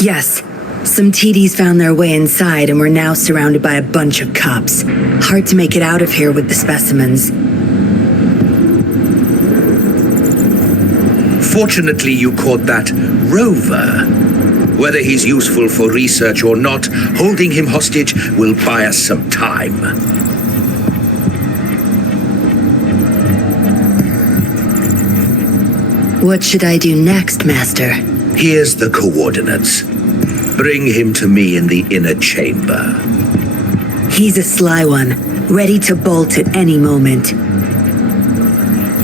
Yes. Some TDs found their way inside and we're now surrounded by a bunch of cops. Hard to make it out of here with the specimens. Fortunately, you caught that rover. Whether he's useful for research or not, holding him hostage will buy us some time. What should I do next, Master? Here's the coordinates. Bring him to me in the inner chamber. He's a sly one, ready to bolt at any moment.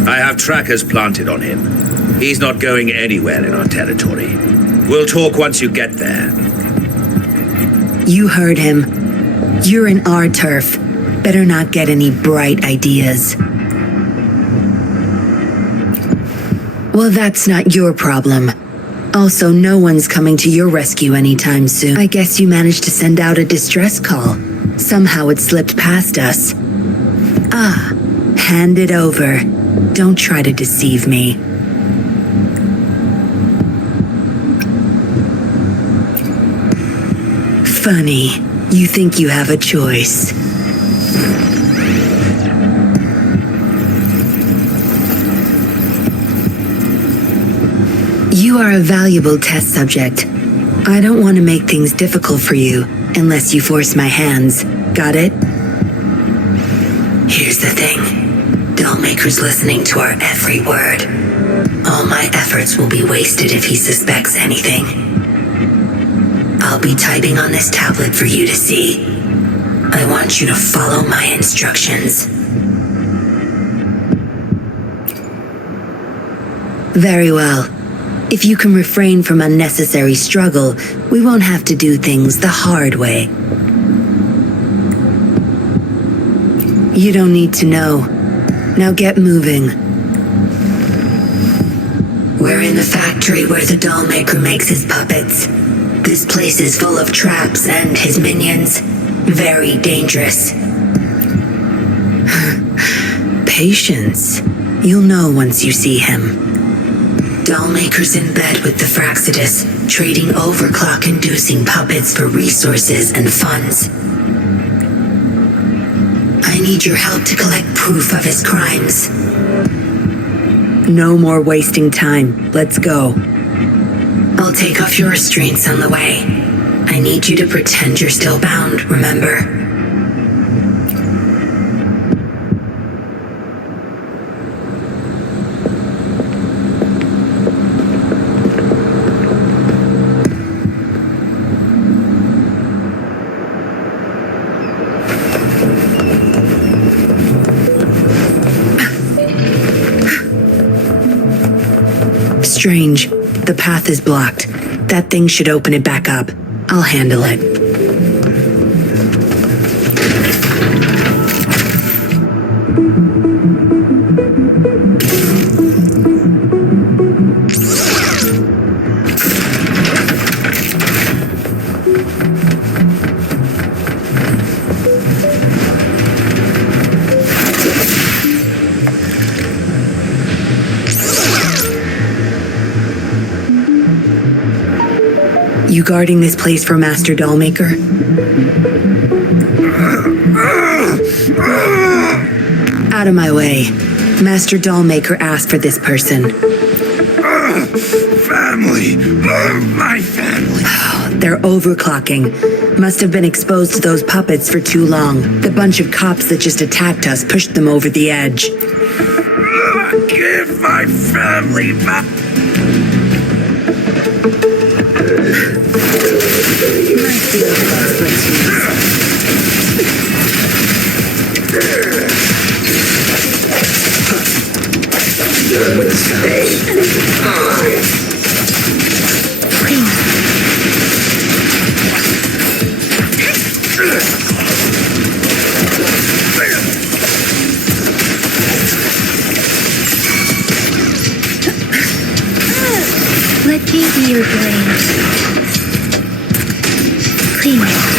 I have trackers planted on him. He's not going anywhere in our territory. We'll talk once you get there. You heard him. You're in our turf. Better not get any bright ideas. Well, that's not your problem. Also, no one's coming to your rescue anytime soon. I guess you managed to send out a distress call. Somehow it slipped past us. Ah, hand it over. Don't try to deceive me. Funny, you think you have a choice. You are a valuable test subject. I don't want to make things difficult for you, unless you force my hands. Got it? Here's the thing. Dollmaker's listening to our every word. All my efforts will be wasted if he suspects anything. I'll be typing on this tablet for you to see. I want you to follow my instructions. Very well. If you can refrain from unnecessary struggle, we won't have to do things the hard way. You don't need to know. Now get moving. We're in the factory where the Dollmaker makes his puppets. This place is full of traps and his minions. Very dangerous. Patience. You'll know once you see him. Dollmaker's in bed with the Fraxidus, trading overclock-inducing puppets for resources and funds. I need your help to collect proof of his crimes. No more wasting time. Let's go. I'll take off your restraints on the way. I need you to pretend you're still bound, remember? Strange. The path is blocked. That thing should open it back up. I'll handle it. You guarding this place for Master Dollmaker? Out of my way. Master Dollmaker asked for this person. Family. My family. They're overclocking. Must have been exposed to those puppets for too long. The bunch of cops that just attacked us pushed them over the edge. Give my family back. Let me be your blade. Please.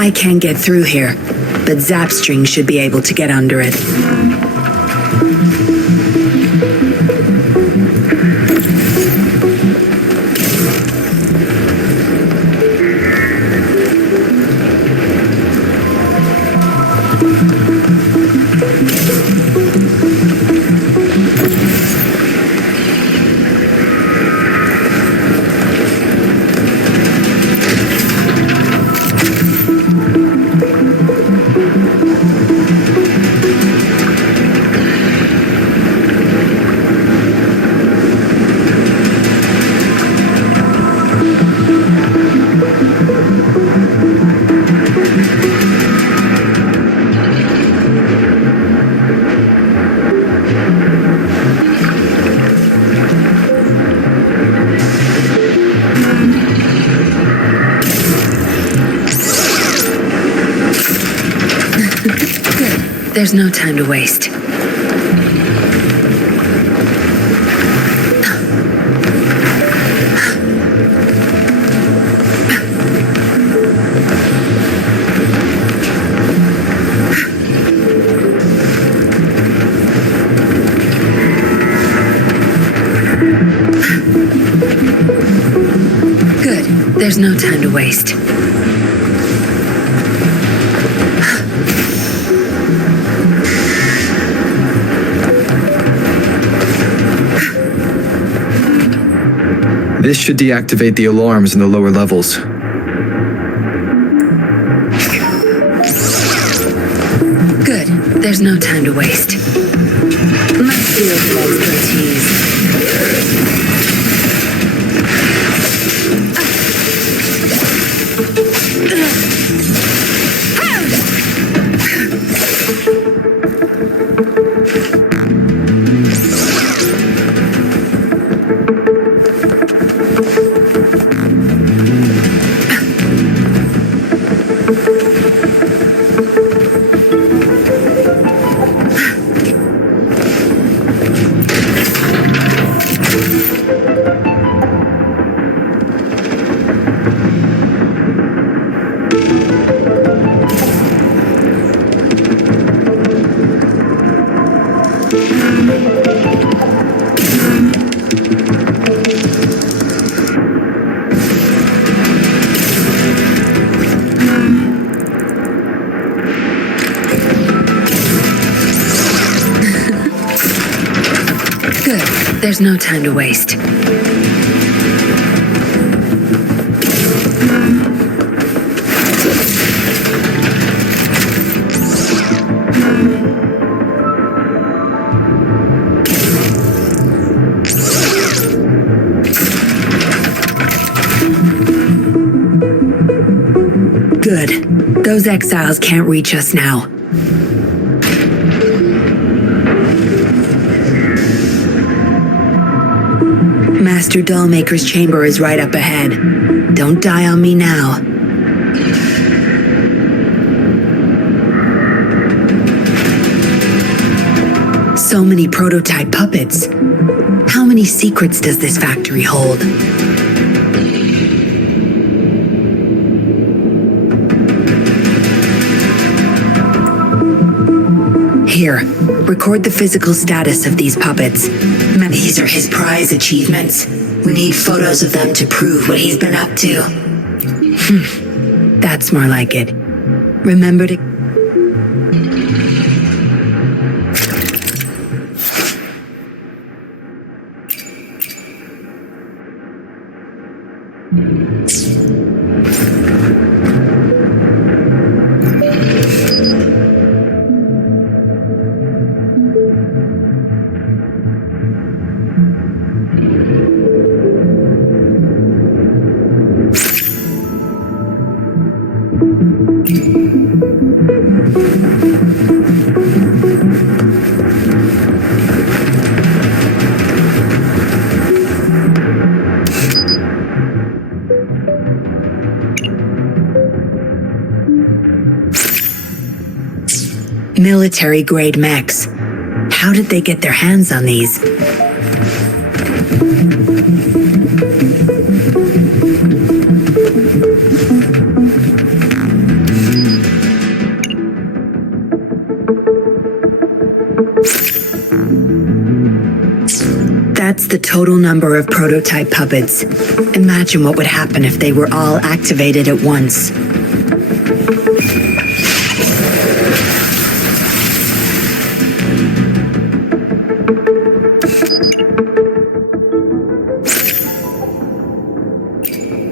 I can't get through here, but Zapstring should be able to get under it. There's no time to waste. Good. There's no time to waste. This should deactivate the alarms in the lower levels. Good. There's no time to waste. My field of expertise. Good. There's no time to waste. Good. Those exiles can't reach us now. Master Dollmaker's chamber is right up ahead. Don't die on me now. So many prototype puppets. How many secrets does this factory hold? Here, record the physical status of these puppets. These are his prize achievements. We need photos of them to prove what he's been up to. That's more like it. Remember to... Military-grade mechs. How did they get their hands on these? That's the total number of prototype puppets. Imagine what would happen if they were all activated at once.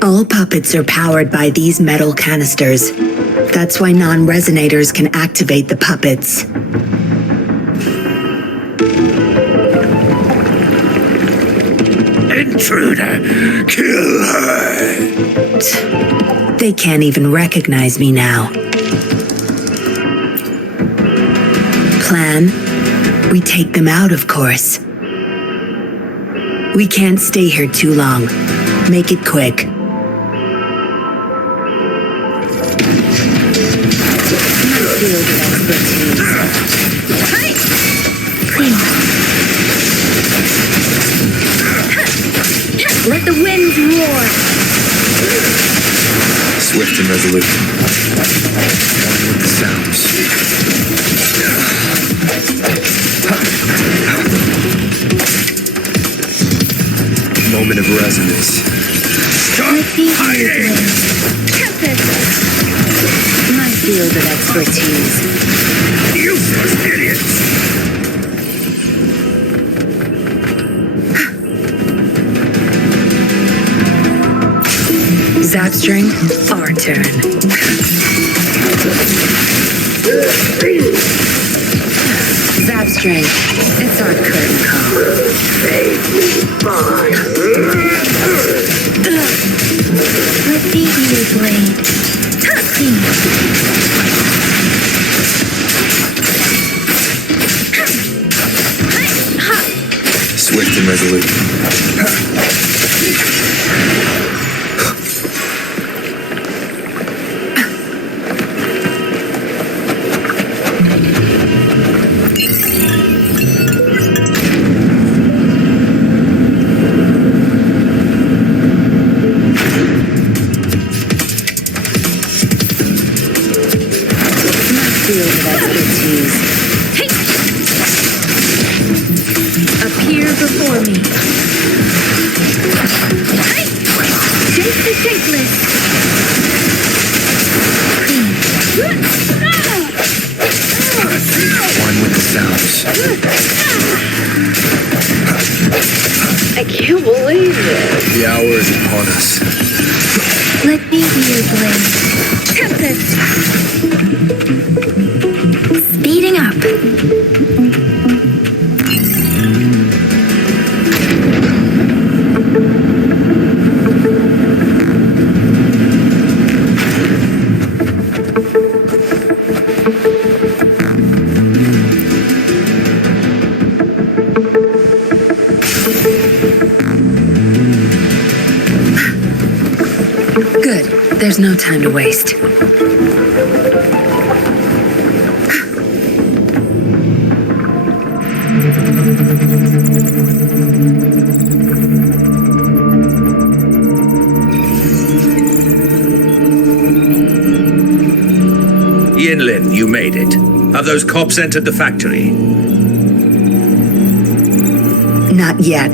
All puppets are powered by these metal canisters. That's why non-resonators can activate the puppets. Intruder! Kill her! They can't even recognize me now. Plan? We take them out, of course. We can't stay here too long. Make it quick. Let the winds roar. Swift and resolute. One with the sounds. Moment of resonance. Stop hiding! My field of expertise. Useless idiots! Zapstring, our turn. Zapstring, it's our curtain call. Let me be your blade. Swift and resolute. Appear before me. Shake the shakeless. One with the sounds. I can't believe it. The hour is upon us. Let me be your blade. Tempest. Speeding up. Good. There's no time to waste. Yinlin, you made it. Have those cops entered the factory? Not yet.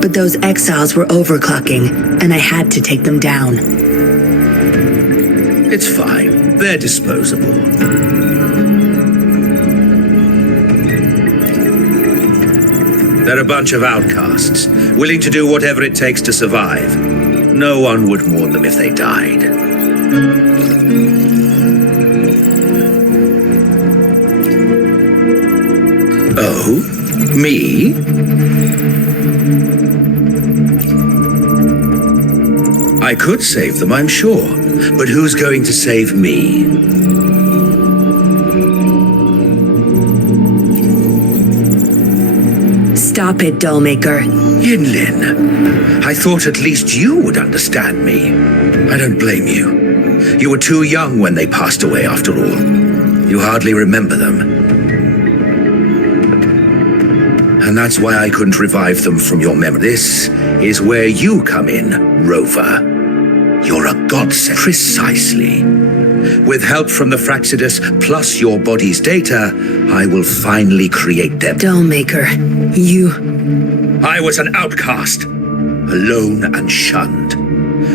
But those exiles were overclocking, and I had to take them down. It's fine. They're disposable. They're a bunch of outcasts, willing to do whatever it takes to survive. No one would mourn them if they died. Oh? Me? I could save them, I'm sure. But who's going to save me? Stop it, Dollmaker. Yinlin, I thought at least you would understand me. I don't blame you. You were too young when they passed away, after all. You hardly remember them. And that's why I couldn't revive them from your memory. This is where you come in, Rover. You're a godsend. Precisely. With help from the Fraxidus plus your body's data, I will finally create them. Dollmaker, you... I was an outcast, alone and shunned,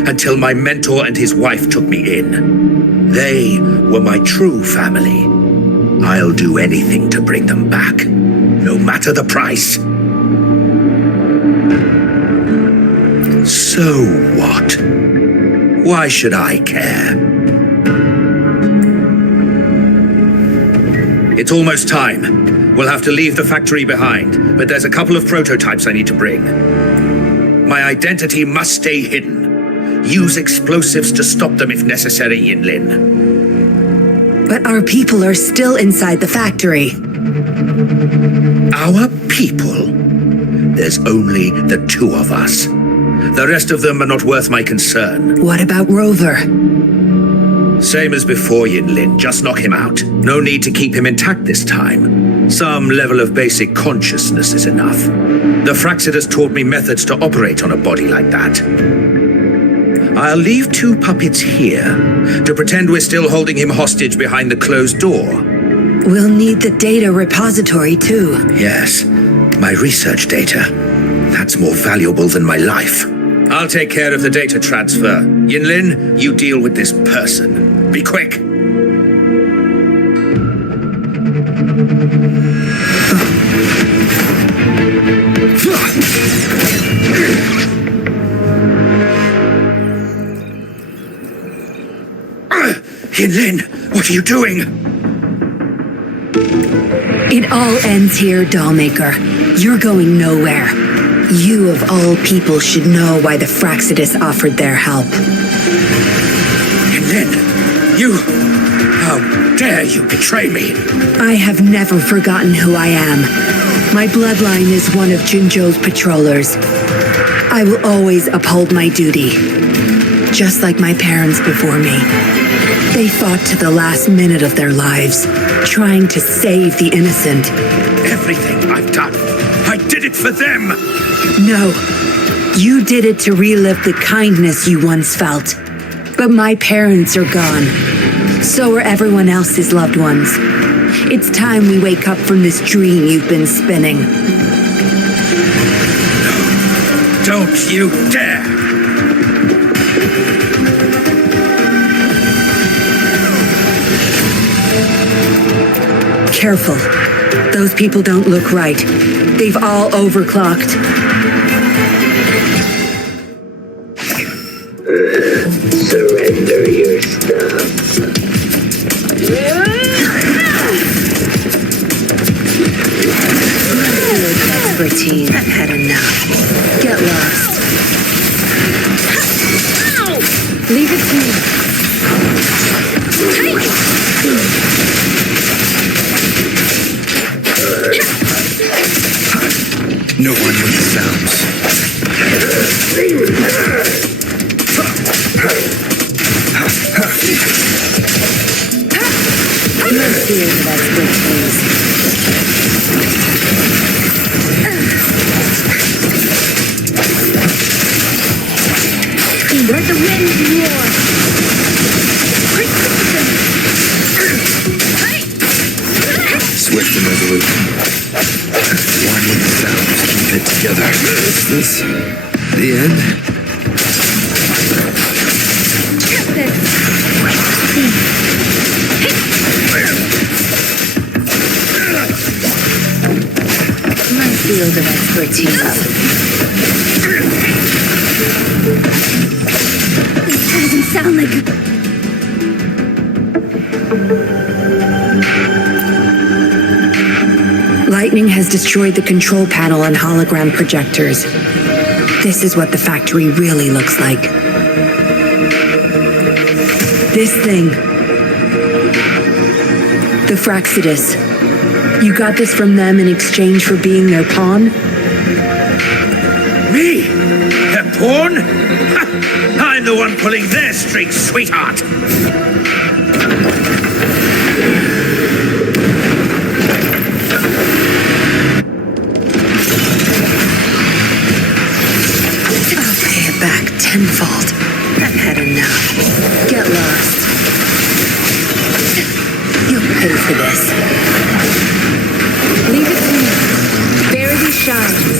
until my mentor and his wife took me in. They were my true family. I'll do anything to bring them back, no matter the price. So what? Why should I care? It's almost time. We'll have to leave the factory behind, but there's a couple of prototypes I need to bring. My identity must stay hidden. Use explosives to stop them if necessary, Yinlin. But our people are still inside the factory. Our people? There's only the two of us. The rest of them are not worth my concern. What about Rover? Same as before, Yinlin. Just knock him out. No need to keep him intact this time. Some level of basic consciousness is enough. The Fraxidus taught me methods to operate on a body like that. I'll leave two puppets here to pretend we're still holding him hostage behind the closed door. We'll need the data repository, too. Yes, my research data. That's more valuable than my life. I'll take care of the data transfer. Yinlin, you deal with this person. Be quick. Yinlin, what are you doing? It all ends here, Dollmaker. You're going nowhere. You of all people should know why the Fraxidus offered their help. Yinlin, you... How dare you betray me? I have never forgotten who I am. My bloodline is one of Jinzhou's patrollers. I will always uphold my duty. Just like my parents before me. They fought to the last minute of their lives, trying to save the innocent. Everything I've done, I did it for them! No, you did it to relive the kindness you once felt. But my parents are gone. So are everyone else's loved ones. It's time we wake up from this dream you've been spinning. Don't you dare! Careful. Those people don't look right. They've all overclocked. Surrender your stuff. Expertise. I've had enough. Get lost. Leave it to me. No one with the sounds. Let's see if that's expertise. Let the wind roar. Swift and resolute. One with the sounds. Keep it together. Is this the end? My field of expertise. Doesn't sound like Lightning has destroyed the control panel and hologram projectors. This is what the factory really looks like. This thing. The Fraxidus. You got this from them in exchange for being their pawn? Me? Their pawn? Ha! I'm the one pulling their strings, sweetheart! I'll pay it back tenfold. I've had enough. Get lost. shines.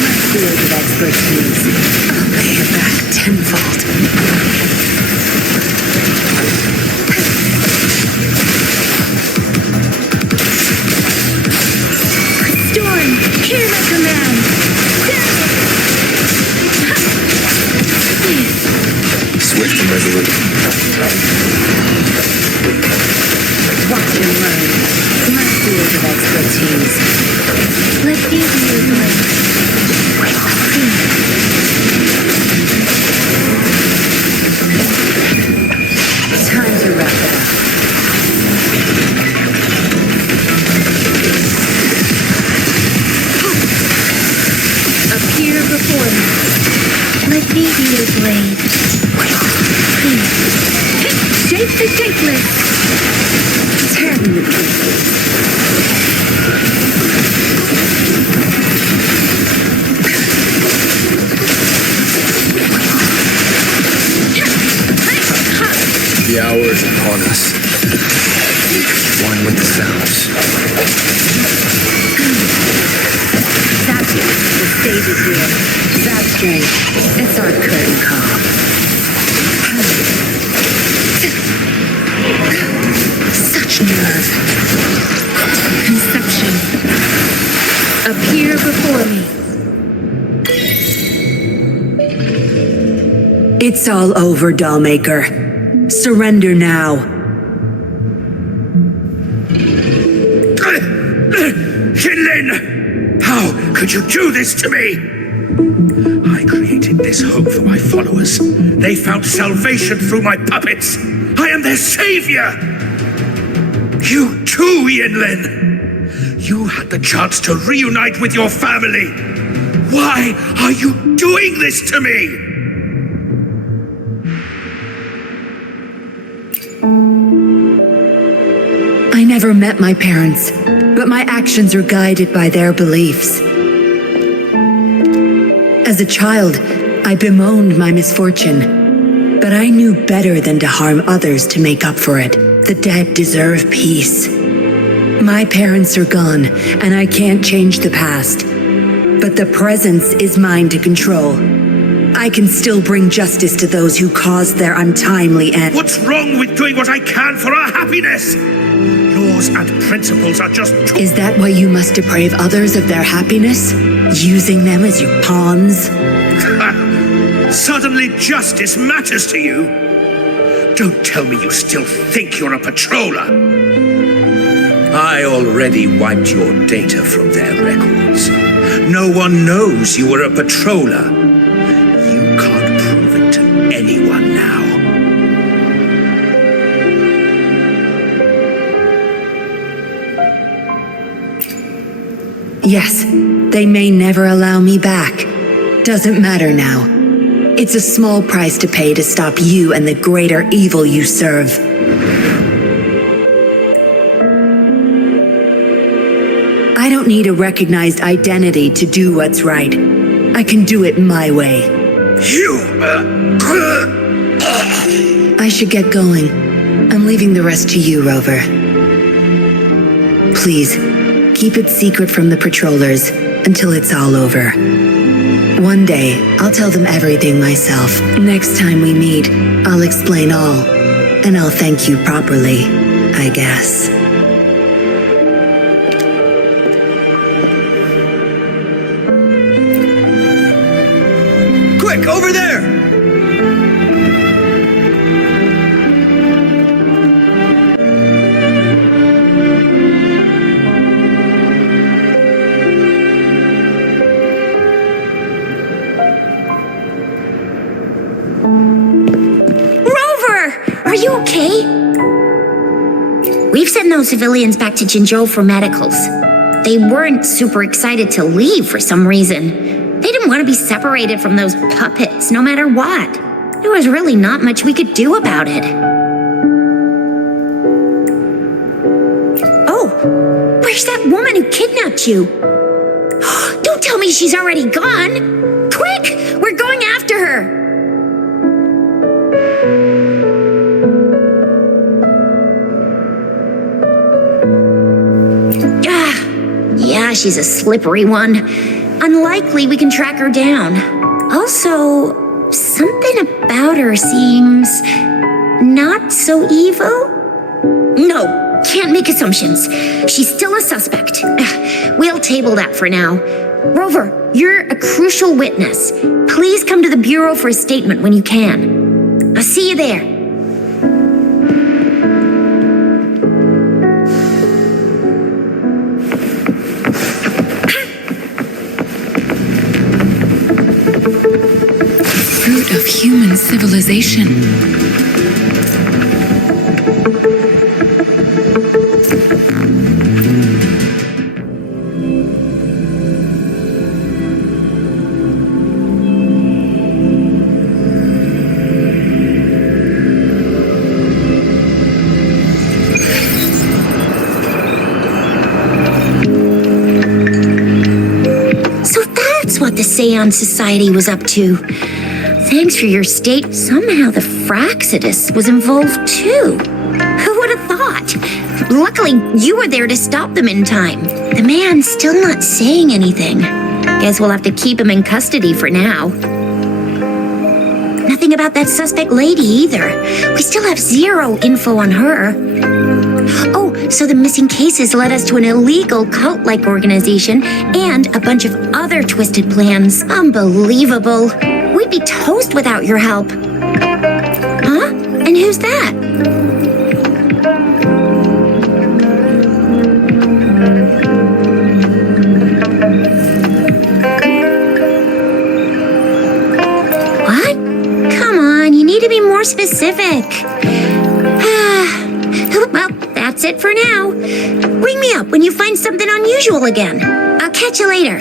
My field of expertise. I'll pay it back tenfold. Storm, hear my command. Swift and resolute. Watch and learn. My field of expertise. Let me be your blade. Time to wrap it up. Appear before me. Let me be your blade. Shape the shapeless. Turn the pieces. The hour is upon us. One with the sounds. That's it. The stage is here. That's strength. It's our curtain call. Such nerve. Conception. Appear before me. It's all over, Dollmaker. Surrender now. Jinlin! How could you do this to me? I created this hope for my followers. They found salvation through my puppets. I am their savior! You too, Yinlin! You had the chance to reunite with your family. Why are you doing this to me? I never met my parents, but my actions are guided by their beliefs. As a child, I bemoaned my misfortune, but I knew better than to harm others to make up for it. The dead deserve peace. My parents are gone, and I can't change the past. But the present is mine to control. I can still bring justice to those who caused their untimely end. What's wrong with doing what I can for our happiness? Laws and principles are just too... Is that why you must deprave others of their happiness? Using them as your pawns? Suddenly justice matters to you? Don't tell me you still think you're a patroller. I already wiped your data from their records. No one knows you were a patroller. You can't prove it to anyone now. Yes, they may never allow me back. Doesn't matter now. It's a small price to pay to stop you and the greater evil you serve. I don't need a recognized identity to do what's right. I can do it my way. I should get going. I'm leaving the rest to you, Rover. Please, keep it secret from the patrollers until it's all over. One day, I'll tell them everything myself. Next time we meet, I'll explain all. And I'll thank you properly, I guess. Quick, over there! Are you okay? We've sent those civilians back to Jinzhou for medicals. They weren't super excited to leave for some reason. They didn't want to be separated from those puppets, no matter what. There was really not much we could do about it. Oh, where's that woman who kidnapped you? Don't tell me she's already gone! Quick! We're going after her! she's a slippery one. Unlikely we can track her down. Also, something about her seems not so evil? No, can't make assumptions. She's still a suspect. We'll table that for now. Rover, you're a crucial witness. Please come to the Bureau for a statement when you can. I'll see you there. Fruit of human civilization. What the Seance Society was up to. Thanks for your state. Somehow the Fraccidus was involved too. Who would have thought? Luckily, you were there to stop them in time. The man's still not saying anything. Guess we'll have to keep him in custody for now. Nothing about that suspect lady either. We still have zero info on her. Oh, so the missing cases led us to an illegal cult-like organization and a bunch of other twisted plans. Unbelievable. We'd be toast without your help. Huh? And who's that? What? Come on, you need to be more specific. Well, that's it for now. Ring me up when you find something unusual again. I'll catch you later.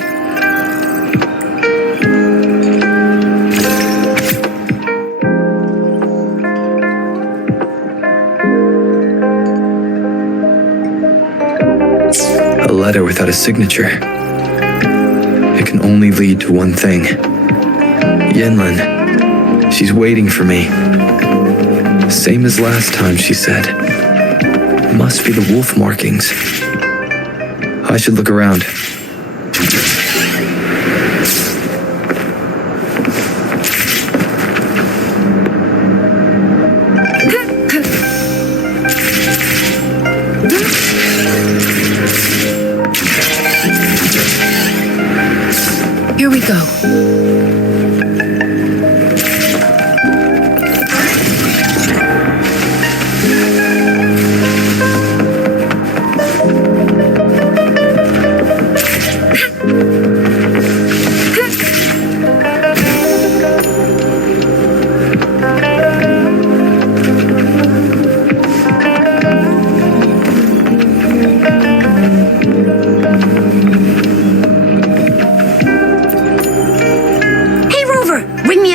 A letter without a signature. It can only lead to one thing. Yinlin. She's waiting for me. Same as last time, she said. Must be the wolf markings. I should look around. Here we go.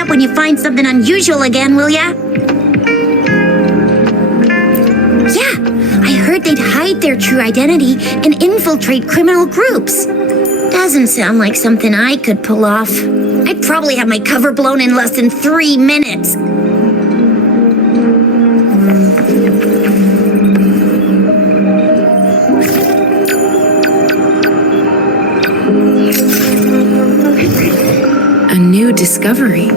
When you find something unusual again, will ya? Yeah, I heard they'd hide their true identity and infiltrate criminal groups. Doesn't sound like something I could pull off. I'd probably have my cover blown in less than 3 minutes. A new discovery.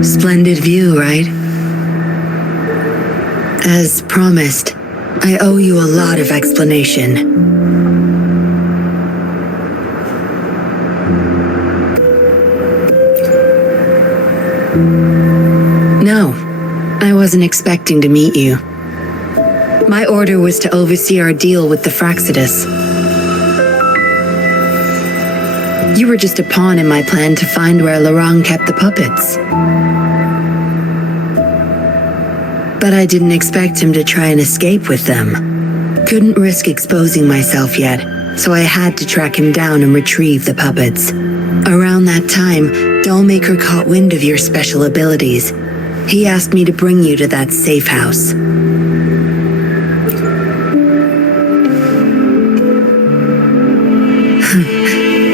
Splendid view, right? As promised, I owe you a lot of explanation. No, I wasn't expecting to meet you. My order was to oversee our deal with the Fraccidus. You were just a pawn in my plan to find where Laurent kept the puppets. But I didn't expect him to try and escape with them. Couldn't risk exposing myself yet, so I had to track him down and retrieve the puppets. Around Around that time, Dollmaker caught wind of your special abilities. He asked me to bring you to that safe house.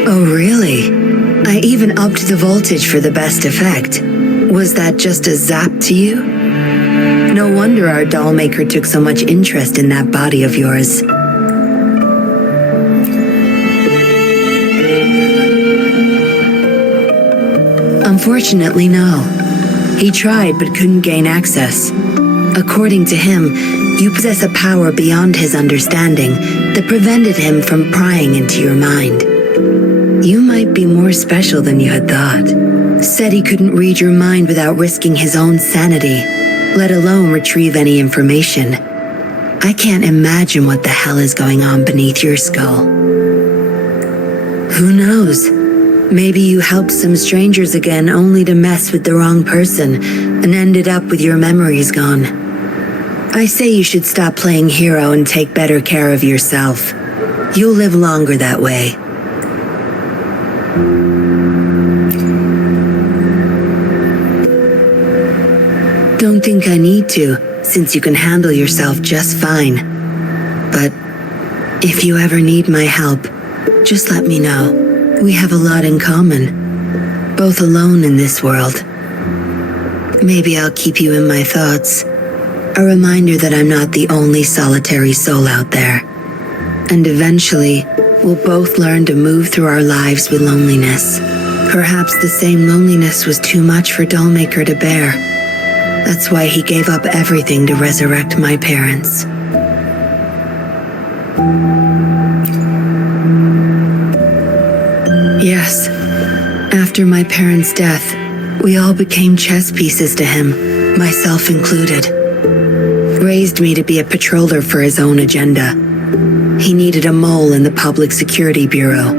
Oh, really? I even upped the voltage for the best effect. Was that just a zap to you? No wonder our Dollmaker took so much interest in that body of yours. Unfortunately, no. He tried but couldn't gain access. According to him, you possess a power beyond his understanding that prevented him from prying into your mind. You might be more special than you had thought. Said he couldn't read your mind without risking his own sanity, let alone retrieve any information. I can't imagine what the hell is going on beneath your skull. Who knows? Maybe you helped some strangers again only to mess with the wrong person and ended up with your memories gone. I say you should stop playing hero and take better care of yourself. You'll live longer that way. Don't think I need to, since you can handle yourself just fine. But if you ever need my help, just let me know. We have a lot in common, both alone in this world. Maybe I'll keep you in my thoughts, a reminder that I'm not the only solitary soul out there. And eventually, we'll both learn to move through our lives with loneliness. Perhaps the same loneliness was too much for Dollmaker to bear. That's why he gave up everything to resurrect my parents. Yes, after my parents' death, we all became chess pieces to him, myself included. Raised me to be a patroller for his own agenda. He needed a mole in the Public Security Bureau.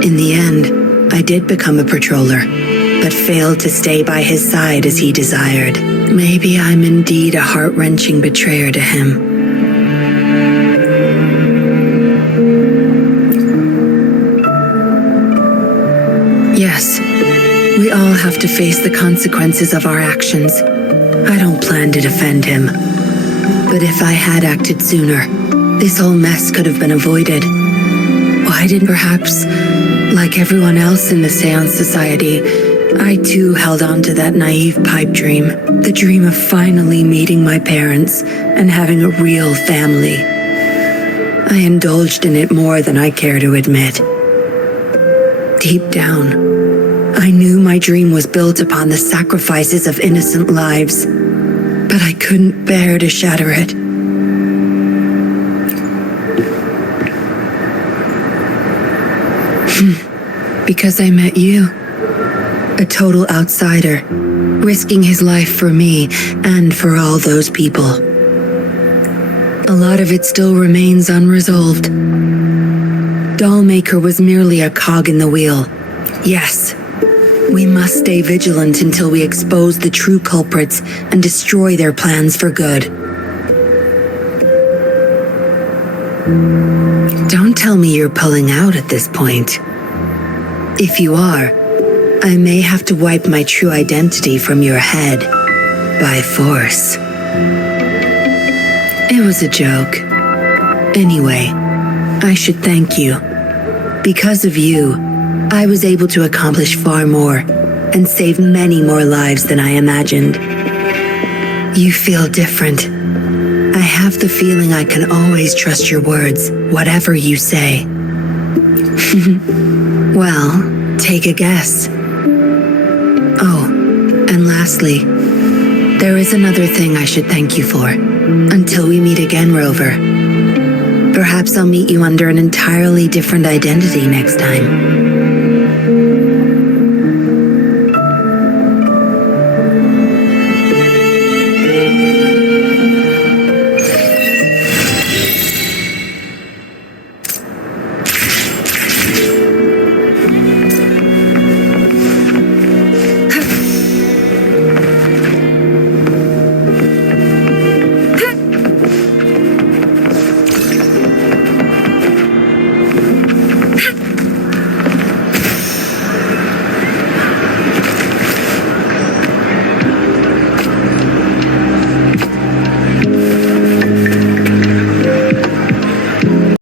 In the end, I did become a patroller, but failed to stay by his side as he desired. Maybe I'm indeed a heart-wrenching betrayer to him. Yes, we all have to face the consequences of our actions. I don't plan to defend him. But if I had acted sooner, this whole mess could have been avoided. Why didn't perhaps, like everyone else in the Seance Society, I too held on to that naive pipe dream, the dream of finally meeting my parents and having a real family. I indulged in it more than I care to admit. Deep down, I knew my dream was built upon the sacrifices of innocent lives, but I couldn't bear to shatter it. Because I met you, a total outsider, risking his life for me and for all those people. A lot of it still remains unresolved. Dollmaker was merely a cog in the wheel. Yes, we must stay vigilant until we expose the true culprits and destroy their plans for good. Don't tell me you're pulling out at this point. If you are, I may have to wipe my true identity from your head by force. It was a joke. Anyway, I should thank you. Because of you, I was able to accomplish far more and save many more lives than I imagined. You feel different. I have the feeling I can always trust your words, whatever you say. Well, take a guess. Oh, and lastly, there is another thing I should thank you for. Until we meet again, Rover. Perhaps I'll meet you under an entirely different identity next time.